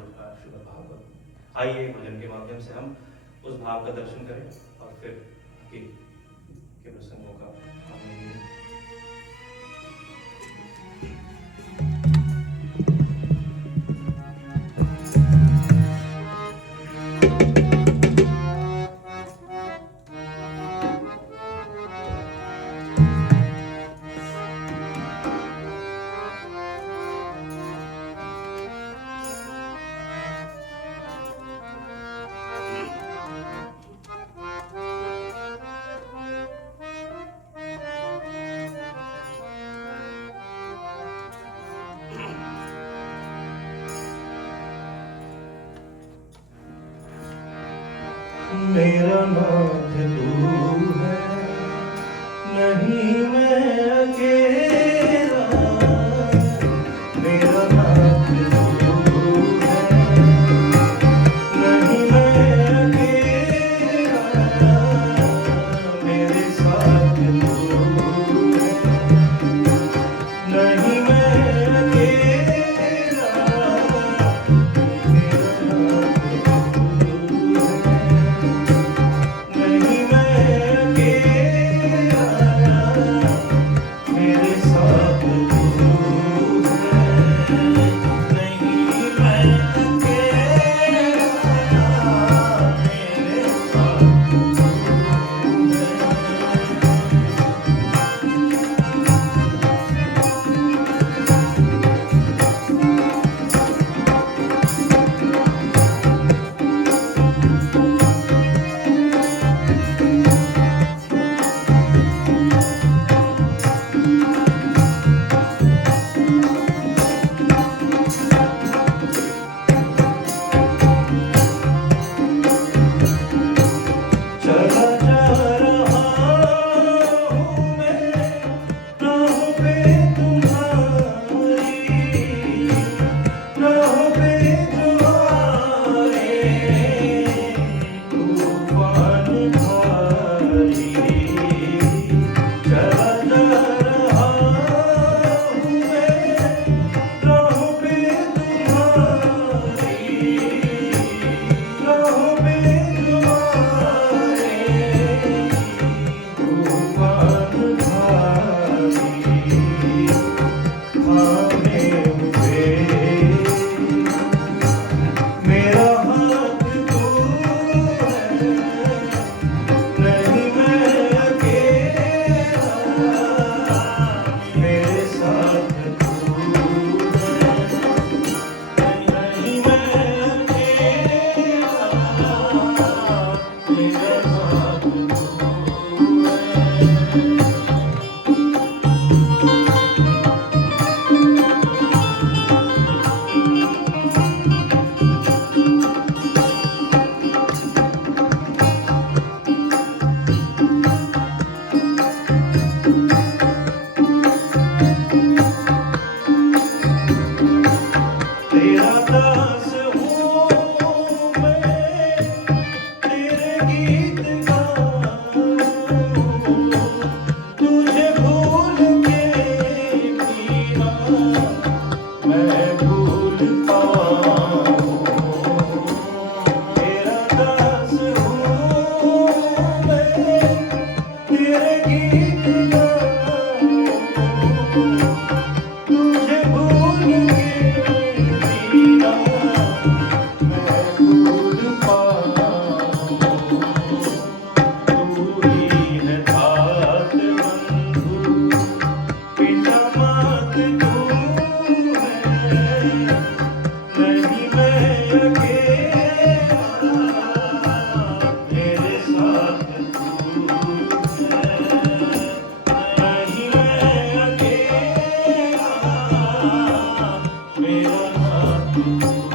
उठा शुभ भाव। आइए भजन के माध्यम से हम उस भाव का दर्शन करें और फिर के प्रसंगों का आनंद लें। मेरा नाथ तू है, नहीं मैं अकेला। मेरा नाथ तू है, नहीं मैं अकेला। मेरे साथ तू है, नहीं मैं अकेला। मेरा नाथ नहीं मैं अकेला, मेरे साथ तू है। नहीं मैं अकेला, मेरे साथ तू चला जा रहा हूँ मैं राहों पे तुम्हारी, राहों पे जो आए तूफान भारी। चला जा रहा हूँ मैं राहों पे तुम्हारी, राहों पे जो तूफान भारी। थामे हुए मेरा हाथ तू है, नहीं मैं अकेला। मेरे साथ तू है, नहीं मैं अकेला। मेरे साथ तू है। तेरा दास हूँ मैं, तेरे गीत गाऊं। तुझे भूल के भी ना मैं भूल पाऊं। तेरा दास हूँ मैं, तेरे गीत गाऊं। तुझे भूल के भी ना मैं भूल पाऊं। तू ही है तात बंधु, पिता मात तू है, नहीं मैं अकेला। मेरे साथ तू है, नहीं मैं अकेला। मेरा नाथ तू है।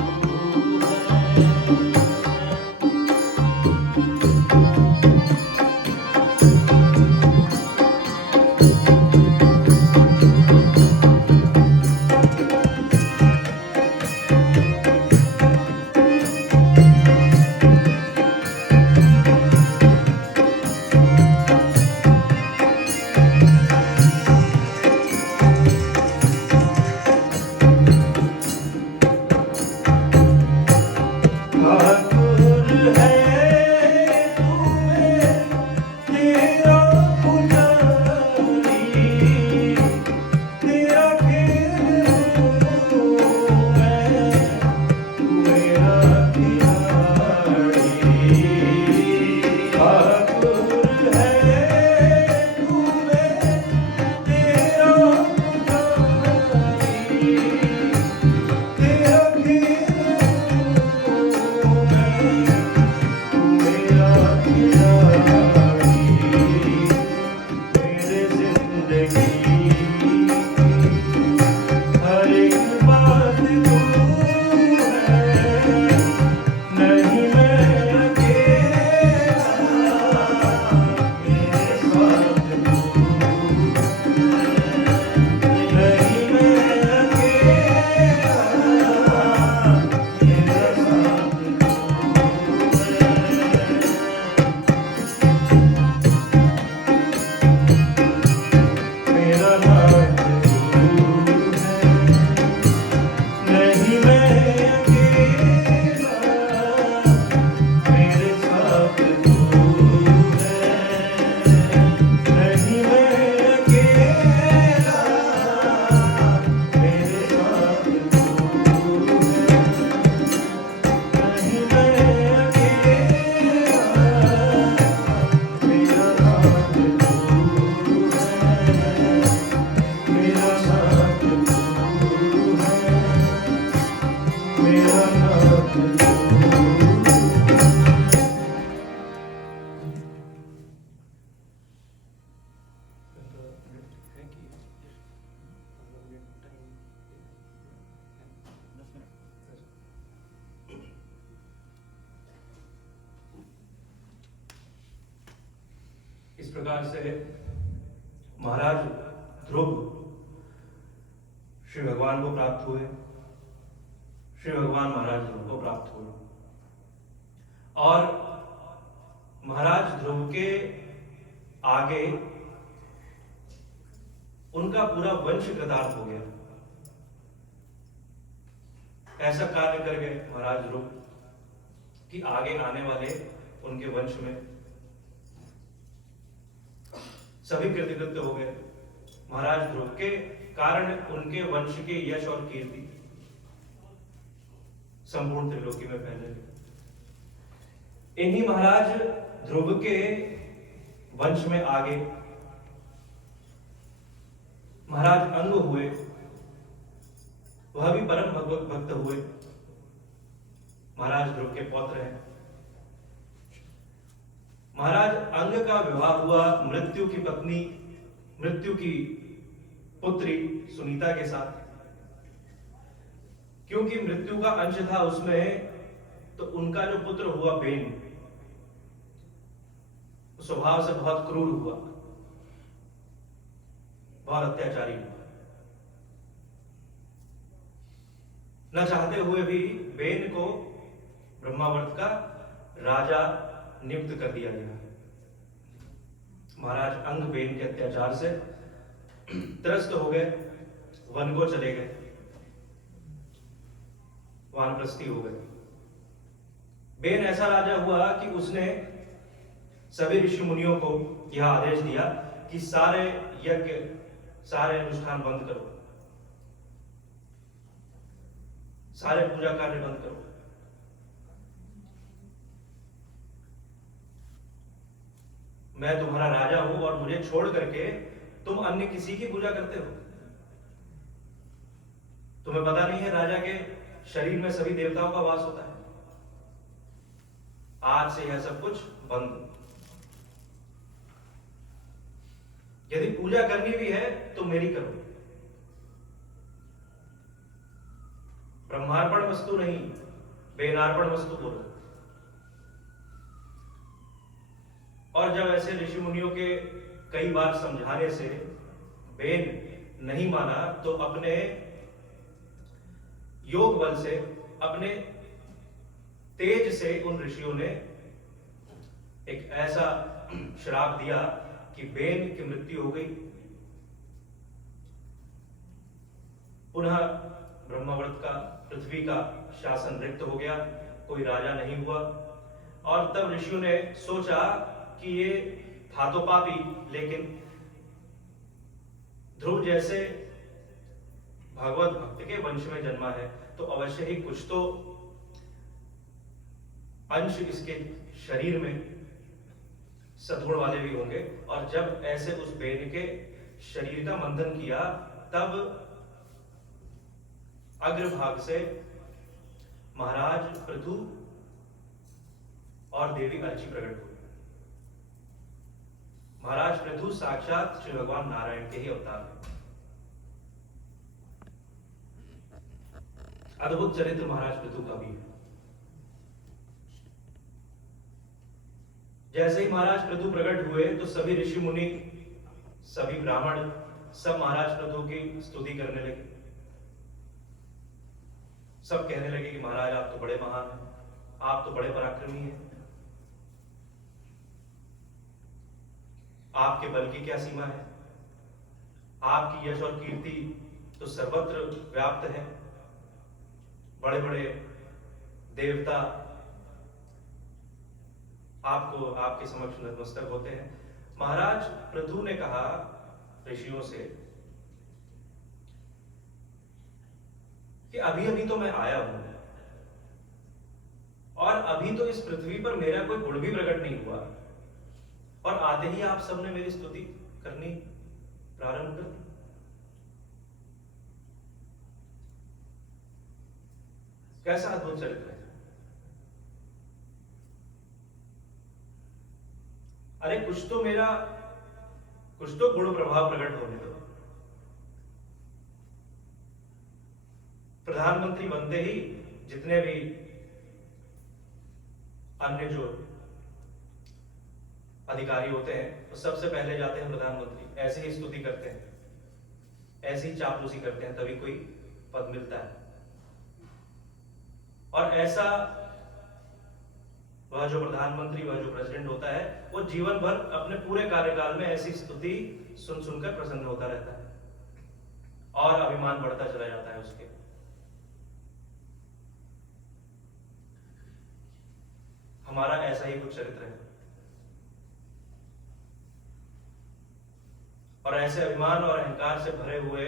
इस प्रकार से महाराज ध्रुव श्री भगवान को प्राप्त हुए, श्री भगवान महाराज ध्रुव को प्राप्त हुए और महाराज ध्रुव के आगे उनका पूरा वंश कृतार्थ हो गया। ऐसा कार्य कर गए महाराज ध्रुव कि आगे आने वाले उनके वंश में सभी कृतकृत्य हो गए। महाराज ध्रुव के कारण उनके वंश के यश और कीर्ति संपूर्ण त्रिलोकी में फैले। इन्हीं महाराज ध्रुव के वंश में आगे महाराज अंग हुए, वह भी परम भक्त हुए, महाराज ध्रुव के पौत्र हैं। महाराज अंग का विवाह हुआ मृत्यु की पत्नी, मृत्यु की पुत्री सुनीता के साथ। क्योंकि मृत्यु का अंश था उसमें, तो उनका जो पुत्र हुआ बेन, स्वभाव से बहुत क्रूर हुआ, बहुत अत्याचारी हुआ। न चाहते हुए भी बेन को ब्रह्मावर्त का राजा नियुक्त कर दिया गया। महाराज अंग बेन के अत्याचार से त्रस्त हो गए, वन को चले गए, वानप्रस्थी हो गए। बेन ऐसा राजा हुआ कि उसने सभी ऋषि मुनियों को यह आदेश दिया कि सारे यज्ञ, सारे अनुष्ठान बंद करो, सारे पूजा कार्य बंद करो। मैं तुम्हारा राजा हूं और मुझे छोड़ करके तुम अन्य किसी की पूजा करते हो। तुम्हें पता नहीं है राजा के शरीर में सभी देवताओं का वास होता है। आज से यह सब कुछ बंद। यदि पूजा करनी भी है तो मेरी करो, ब्रह्मार्पण वस्तु नहीं, बेनार्पण वस्तु बोलो। और जब ऐसे ऋषि मुनियों के कई बार समझाने से बेन नहीं माना, तो अपने योग बल से, अपने तेज से उन ऋषियों ने एक ऐसा श्राप दिया कि बेन की मृत्यु हो गई। पुनः ब्रह्मावर्त का, पृथ्वी का शासन रिक्त हो गया, कोई राजा नहीं हुआ। और तब ऋषियों ने सोचा कि ये था तो पापी, लेकिन ध्रुव जैसे भगवत भक्त के वंश में जन्मा है, तो अवश्य ही कुछ तो अंश इसके शरीर में सद्गुण वाले भी होंगे। और जब ऐसे उस बेन के शरीर का मंथन किया, तब अग्रभाग से महाराज पृथु और देवी अर्ची प्रकट हुई। महाराज पृथु साक्षात श्री भगवान नारायण के ही अवतार हैं। अद्भुत चरित्र महाराज पृथु का भी है। जैसे ही महाराज पृथु प्रकट हुए, तो सभी ऋषि मुनि, सभी ब्राह्मण, सब महाराज पृथु की स्तुति करने लगे। सब कहने लगे कि महाराज आप तो बड़े महान हैं, आप तो बड़े पराक्रमी हैं, आपके बल की क्या सीमा है, आपकी यश और कीर्ति तो सर्वत्र व्याप्त है, बड़े बड़े देवता आपको, आपके समक्ष नतमस्तक होते हैं। महाराज पृथु ने कहा ऋषियों से कि अभी अभी तो मैं आया हूं, और अभी तो इस पृथ्वी पर मेरा कोई गुण भी प्रकट नहीं हुआ, और आते ही आप सबने मेरी स्तुति करनी प्रारंभ कर दी। कैसा अद्भुत चरित्र है। अरे कुछ तो गुण प्रभाव प्रकट होने दो। प्रधानमंत्री बनते ही जितने भी अन्य जो अधिकारी होते हैं वो सबसे पहले जाते हैं प्रधानमंत्री, ऐसे ही स्तुति करते हैं, ऐसी ही चापलूसी करते हैं, तभी कोई पद मिलता है। और ऐसा वह जो प्रधानमंत्री, वह जो प्रेसिडेंट होता है, वो जीवन भर अपने पूरे कार्यकाल में ऐसी स्तुति सुन सुनकर प्रसन्न होता रहता है और अभिमान बढ़ता चला जाता है उसके। हमारा ऐसा ही कुछ चरित्र है। और ऐसे अभिमान और अहंकार से भरे हुए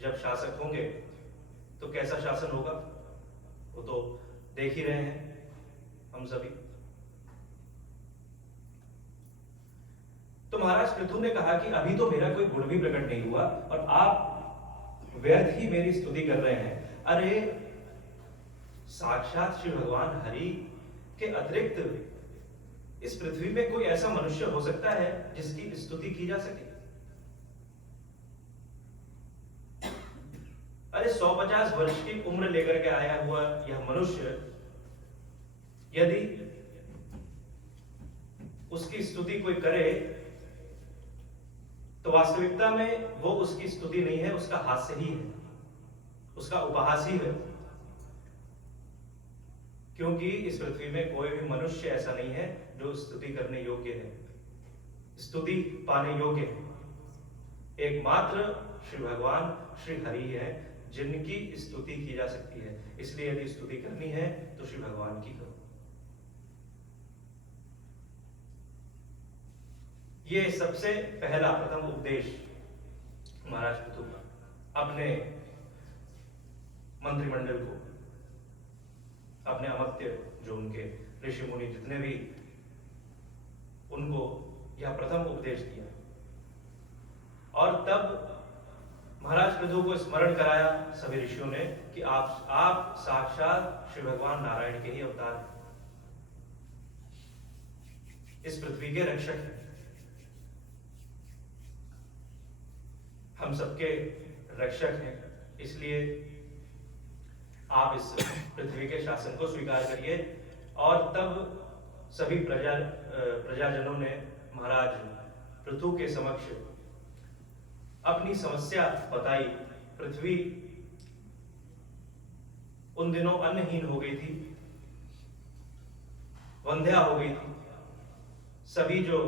जब शासक होंगे तो कैसा शासन होगा, वो तो देख ही रहे हैं हम सभी। तो महाराज पृथु ने कहा कि अभी तो मेरा कोई गुण भी प्रकट नहीं हुआ और आप व्यर्थ ही मेरी स्तुति कर रहे हैं। अरे साक्षात श्री भगवान हरि के अतिरिक्त इस पृथ्वी में कोई ऐसा मनुष्य हो सकता है जिसकी स्तुति की जा सके? अरे 150 वर्ष की उम्र लेकर के आया हुआ यह मनुष्य यदि उसकी स्तुति कोई करे तो वास्तविकता में वो उसकी स्तुति नहीं है, उसका हास्य ही है, उसका उपहास ही है। क्योंकि इस पृथ्वी में कोई भी मनुष्य ऐसा नहीं है जो स्तुति करने योग्य है, स्तुति पाने योग्य है। एकमात्र श्री भगवान श्री हरि है जिनकी स्तुति की जा सकती है। इसलिए यदि स्तुति करनी है तो श्री भगवान की करो। ये सबसे पहला प्रथम उपदेश महाराज पृथु का अपने मंत्रिमंडल को, अपने अमात्य जो उनके ऋषि मुनि जितने भी, उनको यह प्रथम उपदेश दिया। और तब महाराज पृथु को स्मरण कराया सभी ऋषियों ने कि आप साक्षात श्री भगवान नारायण के ही अवतार हैं, इस पृथ्वी के रक्षक हैं, हम सबके रक्षक हैं। इसलिए आप इस पृथ्वी के शासन को स्वीकार करिए। और तब सभी प्रजाजनों ने महाराज पृथु के समक्ष अपनी समस्या बताई। पृथ्वी उन दिनों अन्नहीन हो गई थी, वंध्या हो गई थी। सभी जो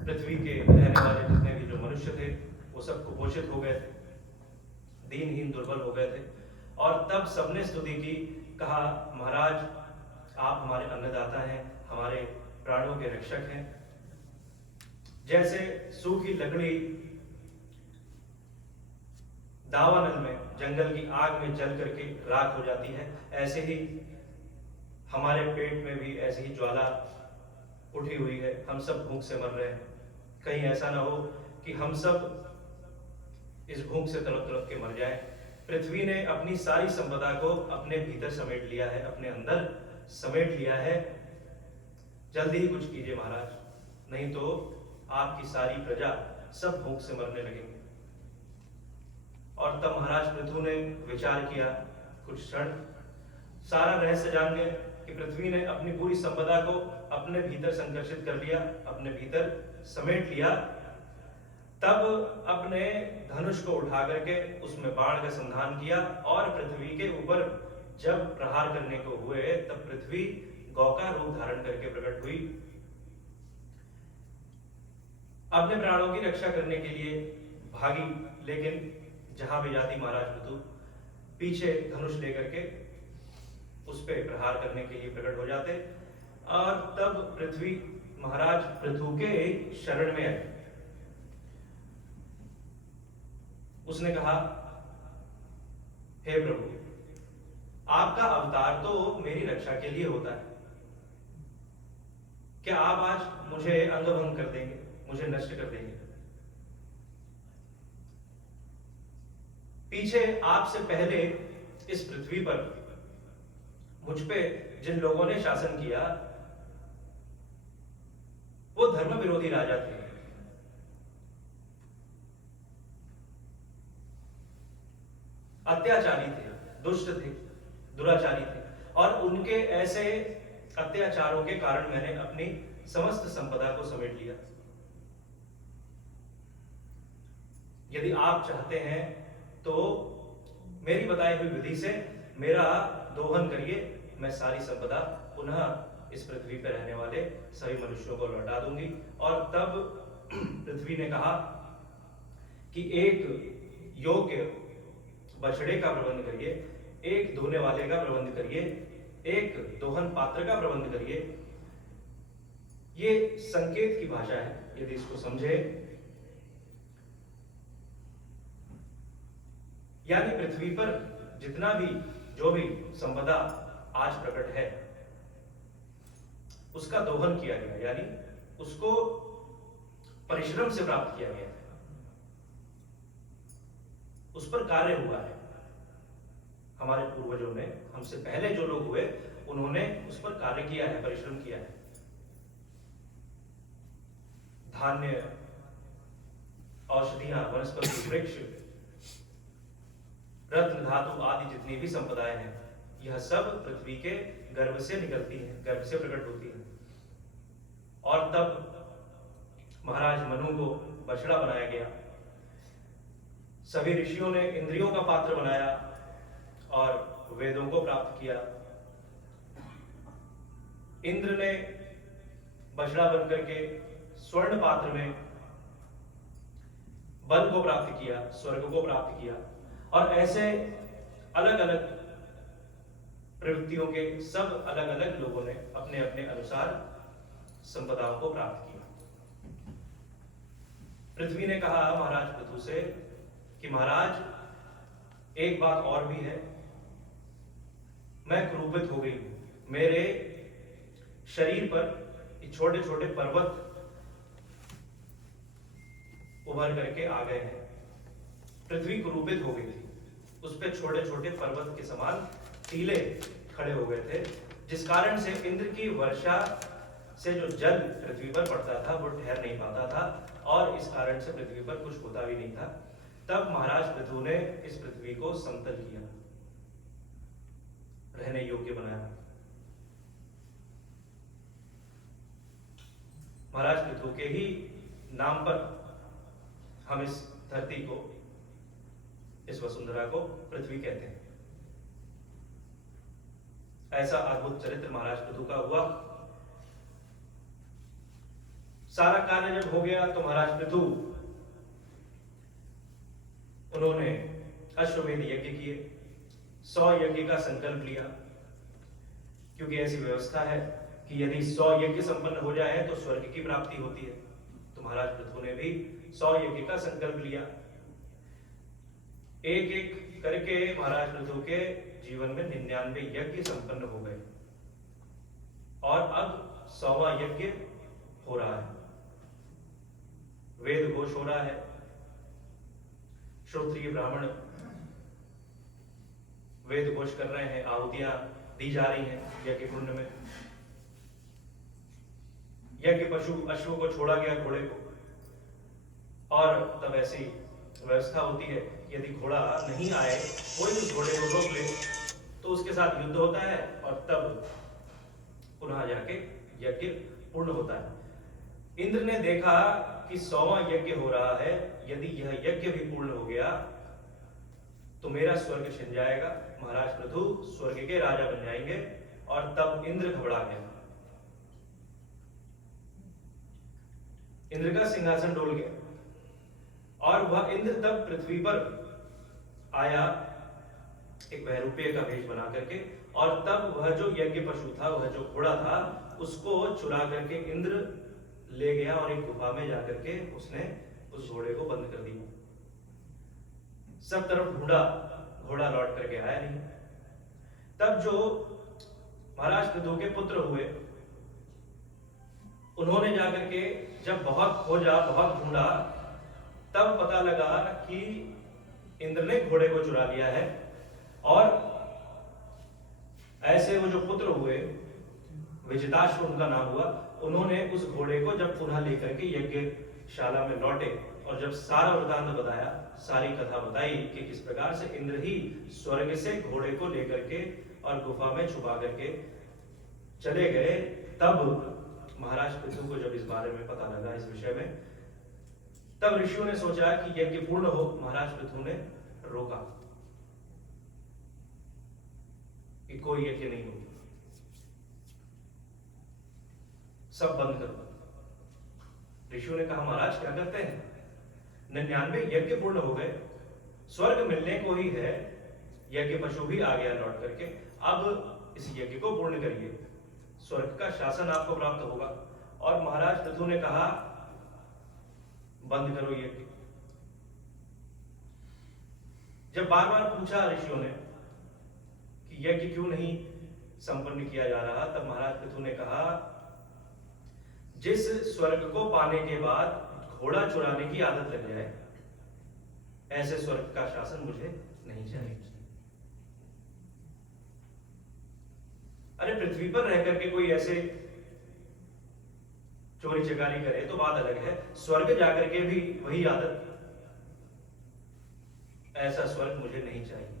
पृथ्वी के रहने वाले जितने भी जो मनुष्य थे वो सब कुपोषित हो गए थे, दीनहीन दुर्बल हो गए थे। और तब सबने स्तुति की, कहा महाराज आप हमारे अन्नदाता हैं, हमारे प्राणों के रक्षक हैं। जैसे सूखी लकड़ी दावानल में, जंगल की आग में जल करके राख हो जाती है, ऐसे ही हमारे पेट में भी ऐसी ही ज्वाला उठी हुई है। हम सब भूख से मर रहे हैं। कहीं ऐसा ना हो कि हम सब इस भूख से तड़प तड़प के मर जाएं। पृथ्वी ने अपनी सारी संपदा को अपने भीतर समेट लिया है, अपने अंदर समेट लिया है। जल्दी ही कुछ कीजिए महाराज, नहीं तो आपकी सारी प्रजा सब भूख से मरने लगेंगे। और तब महाराज पृथु ने विचार किया कुछ क्षण, सारा रहस्य जान गए कि पृथ्वी ने अपनी पूरी संपदा को अपने भीतर संकर्षित कर लिया, अपने भीतर समेट लिया। तब अपने धनुष को उठा करके उसमें बाण का संधान किया और पृथ्वी के ऊपर जब प्रहार करने को हुए तब पृथ्वी गौ का रूप धारण करके प्रकट हुई। अपने प्राणों की रक्षा करने के लिए भागी, लेकिन जहां भी जाती महाराज पृथु पीछे धनुष लेकर के उस पर प्रहार करने के लिए प्रकट हो जाते। और तब पृथ्वी महाराज पृथु के शरण में आई। उसने कहा, हे प्रभु, आपका अवतार तो मेरी रक्षा के लिए होता है, क्या आप आज मुझे अंगभंग कर देंगे, मुझे नष्ट कर देंगे? पीछे आपसे पहले इस पृथ्वी पर मुझ पे जिन लोगों ने शासन किया वो धर्म विरोधी राजा थे, अत्याचारी थे, दुष्ट थे, दुराचारी थे, और उनके ऐसे अत्याचारों के कारण मैंने अपनी समस्त संपदा को समेट लिया। यदि आप चाहते हैं तो मेरी बताई हुई विधि से मेरा दोहन करिए, मैं सारी संपदा पुनः इस पृथ्वी पर रहने वाले सभी मनुष्यों को लौटा दूंगी। और तब पृथ्वी ने कहा कि एक योग्य बछड़े का प्रबंध करिए, एक धोने वाले का प्रबंध करिए, एक दोहन पात्र का प्रबंध करिए। ये संकेत की भाषा है, यदि इसको समझे, यानी पृथ्वी पर जितना भी जो भी संपदा आज प्रकट है उसका दोहन किया गया, यानी उसको परिश्रम से प्राप्त किया गया है, उस पर कार्य हुआ है। हमारे पूर्वजों ने, हमसे पहले जो लोग हुए, उन्होंने उस पर कार्य किया है, परिश्रम किया है। धान्य, औषधियां, वनस्पति, वृक्ष, रत्न, धातु आदि जितनी भी संपदाएं हैं, यह सब पृथ्वी के गर्भ से निकलती हैं, गर्भ से प्रकट होती हैं। और तब महाराज मनु को बछड़ा बनाया गया, सभी ऋषियों ने इंद्रियों का पात्र बनाया और वेदों को प्राप्त किया। इंद्र ने बछड़ा बनकर के स्वर्ण पात्र में बल को प्राप्त किया, स्वर्ग को प्राप्त किया, और ऐसे अलग अलग प्रवृत्तियों के सब अलग अलग लोगों ने अपने अपने अनुसार संपदाओं को प्राप्त किया। पृथ्वी ने कहा महाराज पृथु से कि महाराज एक बात और भी है, मैं क्रोधित हो गई हूं, मेरे शरीर पर छोटे छोटे पर्वत उभर करके आ गए हैं। पृथ्वी कुरूपित हो गई थी, उस पे छोटे छोटे पर्वत के समान टीले खड़े हो गए थे, जिस कारण से इंद्र की वर्षा से जो जल पृथ्वी पर पड़ता था वो ठहर नहीं पाता था, और इस कारण से पृथ्वी पर कुछ होता भी नहीं था। तब महाराज पृथु ने इस पृथ्वी को समतल किया, रहने योग्य बनाया। महाराज पृथु के ही नाम पर हम इस धरती को, इस वसुंधरा को पृथ्वी कहते हैं। ऐसा अद्भुत चरित्र महाराज पृथु का हुआ। सारा कार्य जब हो गया तो महाराज पृथु, उन्होंने अश्वमेध यज्ञ किए, 100 यज्ञ का संकल्प लिया, क्योंकि ऐसी व्यवस्था है कि यदि 100 यज्ञ संपन्न हो जाए तो स्वर्ग की प्राप्ति होती है। तो महाराज पृथु ने भी 100 यज्ञ का संकल्प लिया। एक एक करके महाराज पृथु के जीवन में 99 यज्ञ संपन्न हो गए, और अब 100वां यज्ञ हो रहा है, वेद घोष हो रहा है, श्रोत्रिय ब्राह्मण वेद घोष कर रहे हैं, आहुतियां दी जा रही हैं यज्ञ कुंड में। यज्ञ पशु अश्व को छोड़ा गया, घोड़े को, और तब ऐसी व्यवस्था होती है, यदि घोड़ा नहीं आए, कोई उस घोड़े को रोक ले तो उसके साथ युद्ध होता है, और तब पुनः जाके यज्ञ पूर्ण होता है। इंद्र ने देखा कि 100वां यज्ञ हो रहा है, यदि यह यज्ञ भी पूर्ण हो गया तो मेरा स्वर्ग छिन जाएगा, महाराज पृथु स्वर्ग के राजा बन जाएंगे। और तब इंद्र घबरा गया, इंद्र का सिंहासन डोल गया, और वह इंद्र तब पृथ्वी पर आया एक बहरूपे का भेष बना करके, और तब वह जो यज्ञ पशु था, वह जो घोड़ा था, उसको चुरा करके इंद्र ले गया, और एक गुफा में जाकर के उसने उस घोड़े को बंद कर दिया। सब तरफ ढूंढा, घोड़ा लौट करके आया नहीं। तब जो महाराज पृथु के पुत्र हुए, उन्होंने जाकर के जब बहुत खोजा, बहुत ढूंढा, तब पता लगा कि इंद्र ने घोड़े को चुरा लिया है, और ऐसे वो जो पुत्र हुए, विजिताश्व उनका नाम हुआ, उन्होंने उस घोड़े को जब पुनः लेकर के यज्ञशाला में लौटे और जब सारा वृतांत बताया, सारी कथा बताई कि किस प्रकार से इंद्र ही स्वर्ग से घोड़े को लेकर के और गुफा में छुपा करके चले गए, तब महाराज पृथु को जब इस बारे में पता लगा, इस विषय में, तब ऋषियों ने सोचा कि यज्ञ पूर्ण हो। महाराज पृथु ने रोका कि कोई यज्ञ नहीं होगा, सब बंद करो। ऋषियों ने कहा महाराज क्या करते हैं, 99 यज्ञ पूर्ण हो गए, स्वर्ग मिलने को ही है, यज्ञ पशु भी आ गया लौट करके, अब इस यज्ञ को पूर्ण करिए, स्वर्ग का शासन आपको प्राप्त होगा। और महाराज पृथु ने कहा बंद करो यज्ञ। जब बार बार पूछा ऋषियों ने कि यज्ञ क्यों नहीं संपन्न किया जा रहा, तब महाराज पृथु ने कहा जिस स्वर्ग को पाने के बाद घोड़ा चुराने की आदत लग जाए, ऐसे स्वर्ग का शासन मुझे नहीं चाहिए। अरे पृथ्वी पर रह करके कोई ऐसे चोरी चकारी करे तो बात अलग है, स्वर्ग जाकर के भी वही आदत, ऐसा स्वर्ग मुझे नहीं चाहिए।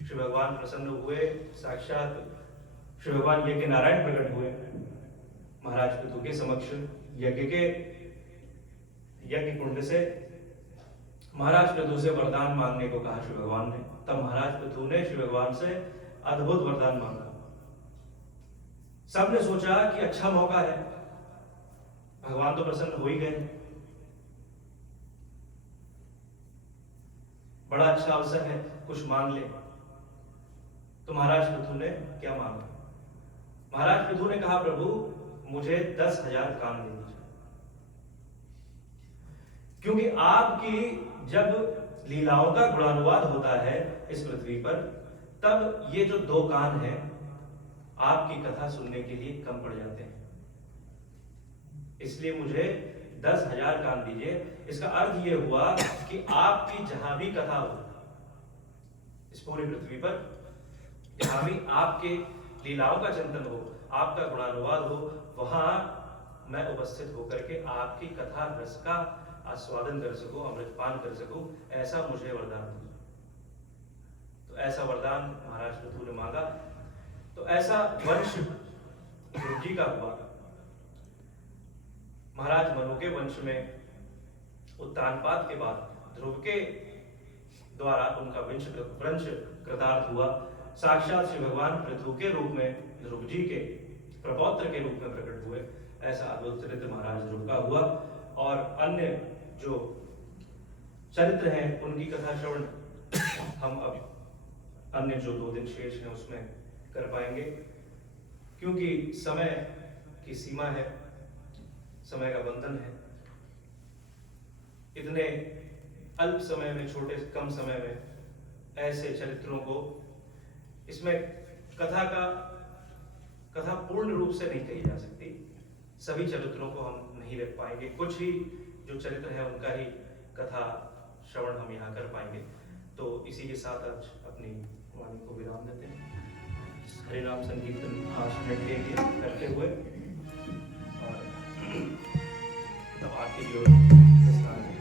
श्री भगवान प्रसन्न हुए, साक्षात श्री भगवान यज्ञ नारायण प्रकट हुए महाराज पृथु के समक्ष। यज्ञ कुंड से महाराज पृथु से वरदान मांगने को कहा श्री भगवान ने। तब महाराज पृथु ने श्री भगवान से अद्भुत वरदान मांगा। सबने सोचा कि अच्छा मौका है, भगवान तो प्रसन्न हो ही गए, बड़ा अच्छा अवसर है, कुछ मांग ले। तो महाराज पृथु ने क्या मांगा? महाराज पृथु ने कहा प्रभु मुझे 10,000 कान दे दीजिए, क्योंकि आपकी जब लीलाओं का गुणानुवाद होता है इस पृथ्वी पर, तब ये जो 2 कान हैं आपकी कथा सुनने के लिए कम पड़ जाते हैं, इसलिए मुझे 10,000 कान दीजिए। इसका अर्थ ये हुआ कि आपकी जहां भी कथा हो इस पूरी पृथ्वी पर, जहां भी आपके लीलाओं का चिंतन हो, आपका गुणानुवाद हो, वहां मैं उपस्थित होकर के आपकी कथा रस का आस्वादन कर सकूं, अमृतपान कर सकूं, ऐसा मुझे वरदान दीजिए। तो ऐसा वरदान महाराज पृथु ने मांगा। तो ऐसा वंश ध्रुव जी का हुआ। महाराज मनु के वंश में उत्तानपात के बाद ध्रुव के द्वारा उनका वंश कृतार्थ हुआ। साक्षात श्री भगवान पृथु के रूप में ध्रुव जी के प्रपौत्र के रूप में प्रकट हुए। ऐसा अद्भुत चरित्र महाराज ध्रुव का हुआ। और अन्य जो चरित्र हैं उनकी कथा श्रवण हम अब अन्य जो 2 दिन शेष हैं उसमें कर पाएंगे, क्योंकि समय की सीमा है, समय का बंधन है। इतने अल्प समय में, छोटे कम समय में ऐसे चरित्रों को, इसमें कथा पूर्ण रूप से नहीं कही जा सकती, सभी चरित्रों को हम नहीं रख पाएंगे, कुछ ही जो चरित्र है उनका ही कथा श्रवण हम यहाँ कर पाएंगे। तो इसी के साथ आज अपनी वाणी को विराम देते हैं। हरे नाम संकीर्तन 5 मिनट के लिए करते हुए और तब आरती की ओर प्रस्थान करें।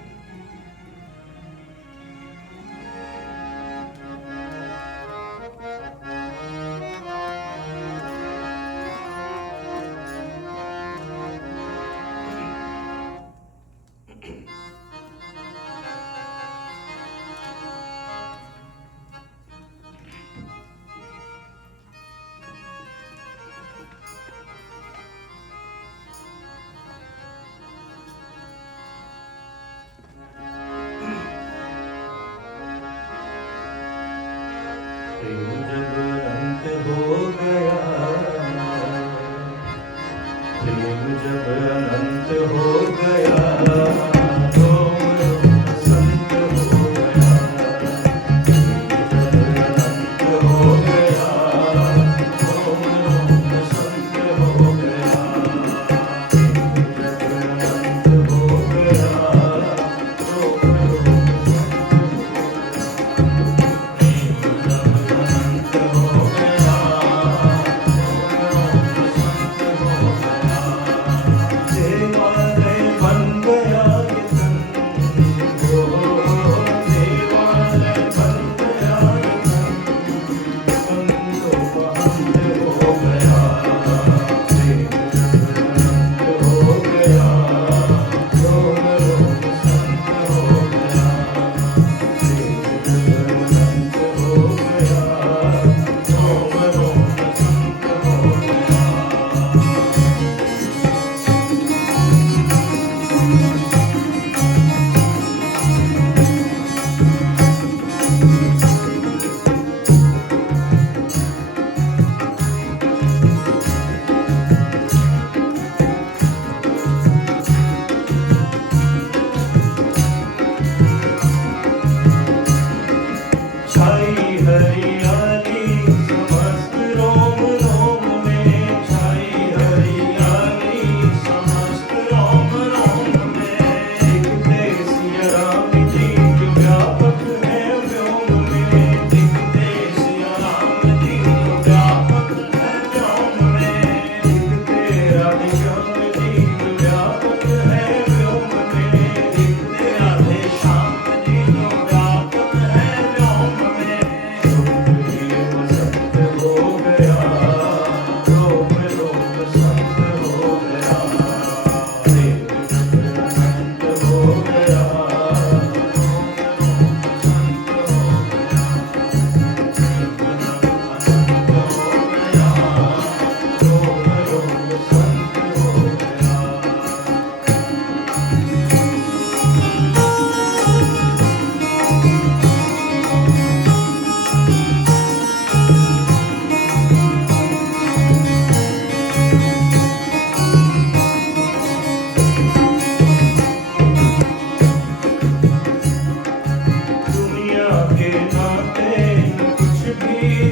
रे